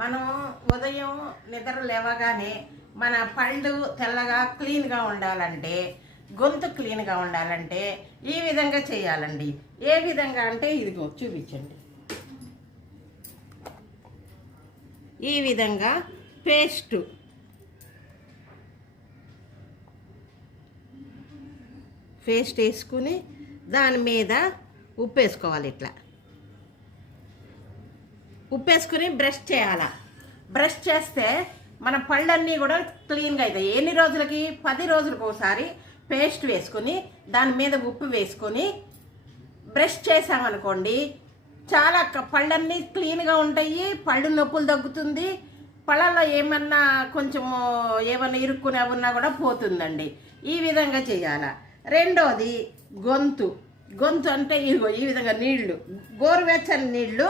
మనం ఉదయం నిద్ర లేవగానే మన పళ్ళు తెల్లగా క్లీన్గా ఉండాలంటే, గొంతు క్లీన్గా ఉండాలంటే ఈ విధంగా చేయాలండి. ఏ విధంగా అంటే ఇదిగో చూపించండి. ఈ విధంగా పేస్ట్ వేసుకుని దాని మీద ఉప్పు వేసుకోవాలి. ఇట్లా ఉప్పు వేసుకుని బ్రష్ చేయాలి. బ్రష్ చేస్తే మన పళ్ళన్నీ కూడా క్లీన్గా అవుతాయి. ఎన్ని రోజులకి? 10 రోజులకు ఒకసారి పేస్ట్ వేసుకుని దాని మీద ఉప్పు వేసుకొని బ్రష్ చేసామనుకోండి, చాలా పళ్ళన్నీ క్లీన్గా ఉంటాయి. పళ్ళు నొప్పులు తగ్గుతుంది. పళ్ళల్లో ఏమన్నా కొంచెము ఏమన్నా ఇరుక్కునే ఉన్నా కూడా పోతుందండి. ఈ విధంగా చేయాలి. రెండోది గొంతు అంటే ఇదిగో ఈ విధంగా నీళ్లు, గోరువెచ్చని నీళ్లు